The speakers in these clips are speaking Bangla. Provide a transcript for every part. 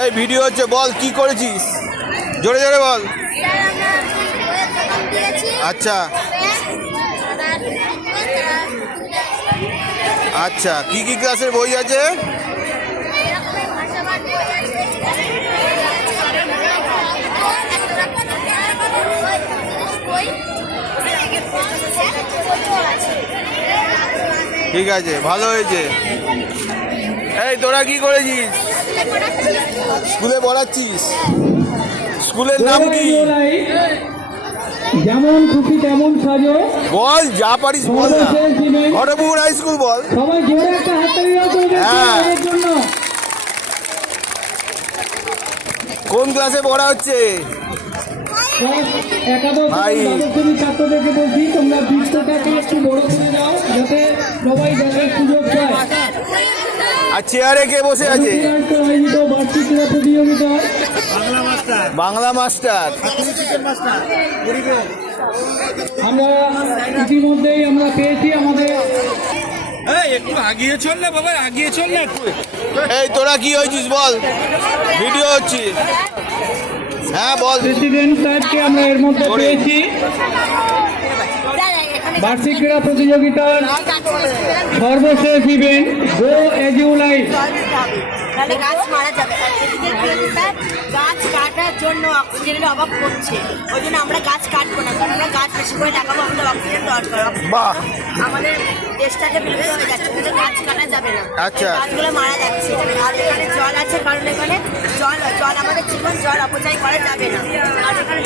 এই ভিডিও হচ্ছে, বল কি করেছিস, জোরে জোরে বল। আচ্ছা আচ্ছা, কি কি ক্লাসের বই আছে? ঠিক আছে, ভালো হয়েছে। এই তোরা কি করেছিস? স্কুলে পড়াচ্ছিস? স্কুলের নাম কি? যেমন খুশি তেমন সাজো। বল, যা পারিস বল না। ঘটপুকুর হাই স্কুল বল। সবাই জোরে একটা হাততালি দাও তো এদের জন্য। কোন ক্লাসে পড়া হচ্ছে? একাদশ দ্বাদশ শ্রেণীর ছাত্রদেরকে বলছি, তোমরা বৃত্তটাকে একটু বড় করে দাও যাতে সবাই দেখার সুযোগ পায়। আর চেয়ারে কে বসে আছে? বার্ষিক ক্রীড়া প্রতিযোগিতা বাংলা মাস্টার। আমরা ইতিমধ্যেই আমরা পেয়েছি আমাদের। একটু আগিয়ে চল না বাবা, আগিয়ে চল না। এই তোরা কি হয়েছিস বল, ভিডিও হচ্ছে। হ্যাঁ বল। প্রেসিডেন্ট সাহেবকে আমরা এর মধ্যে পেয়েছি। বার্ষিক ক্রীড়া প্রতিযোগিতার সর্বশেষ event go as you like. তাহলে গাছ মারা যাবে। গাছ কাটার জন্য অক্সিজেনের অভাব পড়ছে, ওই জন্য আমরা গাছ কাটবো না, কারণ আমরা গাছ বেশি করে লাগাবো, আমাদের অক্সিজেন দরকার। বাহ, আমাদের দেশটাকে বিলুপ্ত হয়ে যাচ্ছে, ওদের গাছ কাটা যাবে না। আচ্ছা, গাছগুলো মারা যাচ্ছে। আর এখানে জল আছে, কারণ এখানে জল আমাদের জীবন, জল অপচয় করা যাবে না। আর এখানে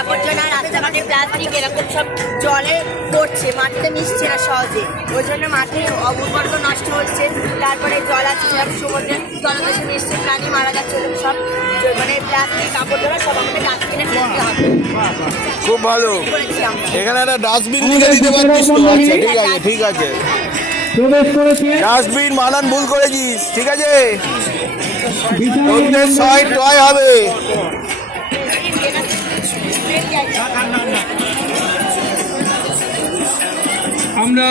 আবর্জনা, রাস্তাঘাটে প্লাস্টিক এরকম সব জলে পড়ছে, মাটিতে মিশছে না সহজে, ওই জন্য মাটির উর্বরতা নষ্ট হচ্ছে। তারপরে জল আছে যেরকম সমুদ্রে জলদস্যু মিশছে, প্রাণী মারা যাচ্ছে, সব মানে প্লাস্টিক আবর্জনা সব আমাদের ডাস্টবিনে ফেলতে হবে। খুব ভালো। এখানে একটা ডাস্টবিন লিখে দিতে পারছিস তো? আচ্ছা ঠিক আছে, ঠিক আছে। ডাস্টবিন মানান ভুল করেছিস, ঠিক আছে? তোদের 100 টয় হবে। আমরা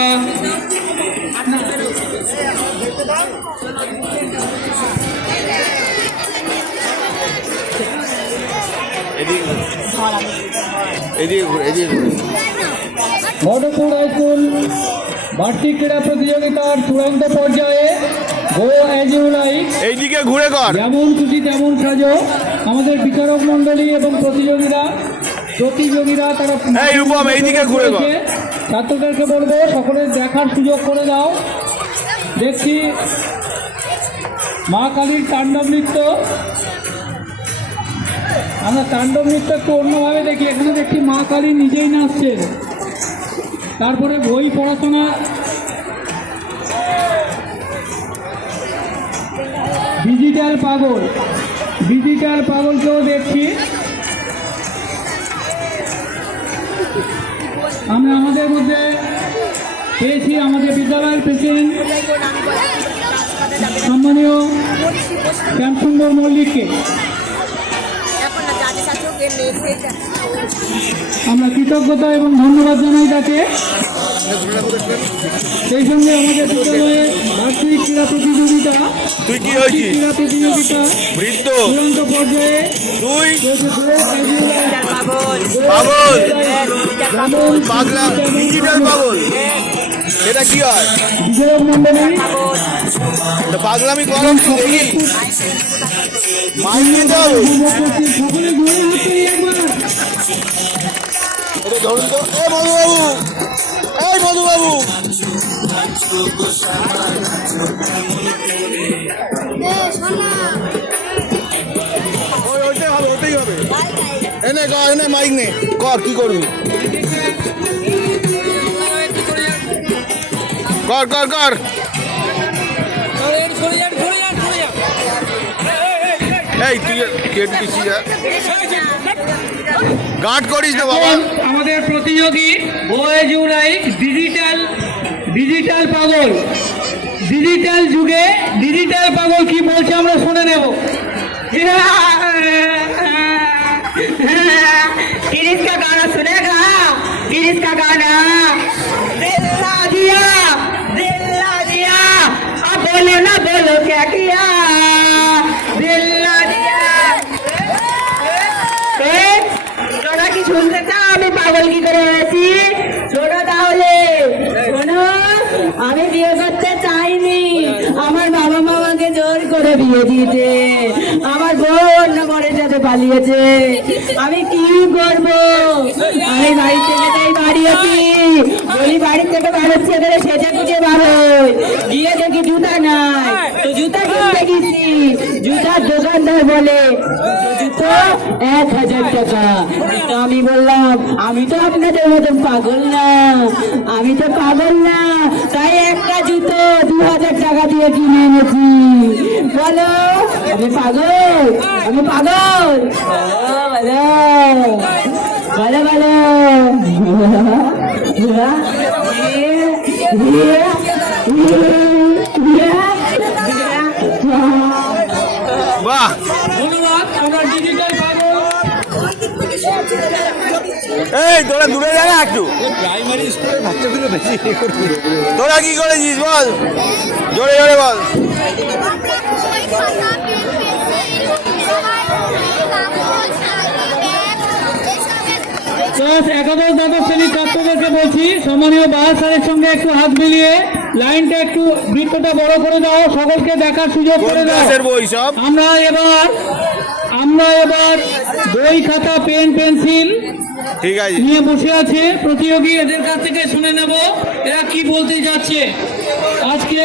ঘটপুর হাই স্কুল বার্ষিক ক্রীড়া প্রতিযোগিতার চূড়ান্ত পর্যায়ে গো এজ ইউ লাইক। এইদিকে ঘুরে কর। যেমন খুশি তেমন সাজো। আমাদের বিচারক মন্ডলী এবং প্রতিযোগীরা তারা এইদিকে ঘুরে কর। ছাত্রদেরকে বলবো সকলের দেখার সুযোগ করে দাও। দেখছি মা কালীর তাণ্ডব নৃত্য। আমরা তাণ্ডব নৃত্য একটু অন্যভাবে দেখি, এখানে দেখছি মা কালী নিজেই নাচছেন। তারপরে বই পড়াশোনা, ডিজিটাল পাগলকেও দেখছি। আমরা আমাদের মধ্যে পেয়েছি আমাদের বিদ্যালয়ের প্রেসিডেন্ট সম্মানীয় শ্যামসুন্দর মল্লিককে। আমরা কৃতজ্ঞতা এবং ধন্যবাদ জানাই তাকে। সেই সঙ্গে আমাদের বিদ্যালয়ে বার্ষিক ক্রীড়া প্রতিযোগিতা চূড়ান্ত পর্যায়ে এটা কি হয়? বিজয়ক মন্ডলী পাগলামি করেন তো দেখি। সকলে ঘুরে হাতে একবার ধরুন তো। মধুবাবু ওটাই হবে। এনে মাইক নে, কর কি করবি, কর। এই তুই গার্ড করিস না বাবা। আমাদের প্রতিযোগী গো এজ ইউ লাইক ডিজিটাল পাগল। ডিজিটাল যুগে ডিজিটাল পাগল কি বলছে আমরা শুনে নেব। गिरीश का गाना सुनेगा? गिरीश का गाना दिल ला दिया अब बोलो ना बोलो क्या किया। दिल সাথে বিয়ে দিয়েছে, আমার বউ অন্য বরের সাথে পালিয়েছে, আমি কি করব? আমি বাড়ি থেকে তাই বাড়িয়েছি, বলি বাড়ি থেকে বাড়াচ্ছি এখানে সেজে গুজে বাড়োয়, গিয়ে দেখি জুতা নাই, তো জুতা কিনতে গেছি, জুতার দোকানদার বলে জুতো 1000 টাকা। তো আমি বললাম আমি তো আপনাদের মতন পাগল না, আমি তো পাগল না, তাই একটা জুতো 2000 টাকা দিয়ে কিনে এনেছি। বলো আমি পাগল? আমি পাগল? বলো বলো বলো বাহ, ধন্যবাদ। আমরা ডিজিটাল পাগল। এই তোরা দূরে যা না একটু। প্রাইমারি স্কুলের বাচ্চাগুলো বেশি ইয়ে করবে। তোরা কি করেছিস বল, জোরে জোরে বল। ক্লাস একাদশ দ্বাদশ শ্রেণীর ছাত্রদেরকে বলছি, সম্মানীয় বাহার স্যারের সঙ্গে একটু হাত মিলিয়ে লাইনটা একটু বৃত্তটা বড় করে দাও, সকলকে দেখার সুযোগ কোন করে দাও। ক্লাসের বই সব? আমরা এবার বই খাতা পেন পেন্সিল ঠিক আছে, নিয়ে বসে আছে প্রতিযোগী, এদের কাছ থেকে শুনে নেব এরা কি বলতে যাচ্ছে। আজকে